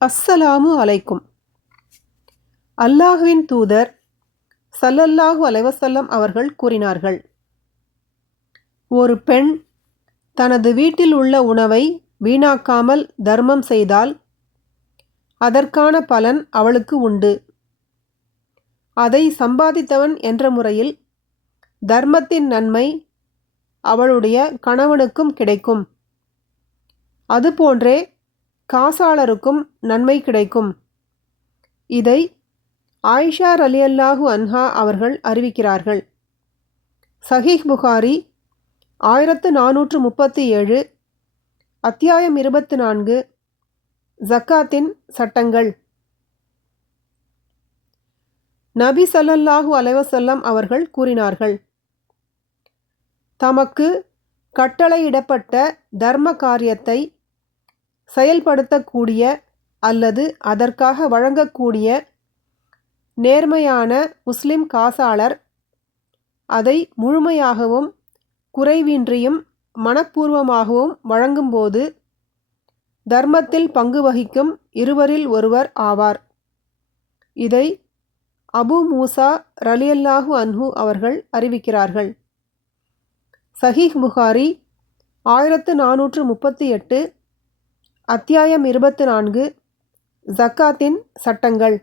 அஸ்ஸலாமு அலைக்கும். அல்லாஹ்வின் தூதர் ஸல்லல்லாஹு அலைஹி வஸல்லம் அவர்கள் கூறினார்கள், ஒரு பெண் தனது வீட்டில் உள்ள உணவை வீணாக்காமல் தர்மம் செய்தால் அதற்கான பலன் அவளுக்கு உண்டு. அதை சம்பாதித்தவன் என்ற முறையில் தர்மத்தின் நன்மை அவளுடைய கணவனுக்கும் கிடைக்கும். அதுபோன்றே காசாளருக்கும் நன்மை கிடைக்கும். இதை ஆயிஷா ரலியல்லாஹு அன்ஹா அவர்கள் அறிவிக்கிறார்கள். சஹீஹ் புகாரி 1437, அத்தியாயம் 24, ஜக்காத்தின் சட்டங்கள். நபி ஸல்லல்லாஹு அலைஹி வஸல்லம் அவர்கள் கூறினார்கள், தமக்கு கட்டளையிடப்பட்ட தர்ம காரியத்தை செயல்படுத்தக்கூடிய அல்லது அதற்காக வழங்கக்கூடிய நேர்மையான முஸ்லிம் காசாளர் அதை முழுமையாகவும் குறைவின்றியும் மனப்பூர்வமாகவும் வழங்கும்போது தர்மத்தில் பங்கு வகிக்கும் இருவரில் ஒருவர் ஆவார். இதை அபு மூசா ரலியல்லாஹு அன்ஹு அவர்கள் அறிவிக்கிறார்கள். சஹீஹ் புகாரி 1438, அத்தியாயம் 24, ஜக்காத்தின் சட்டங்கள்.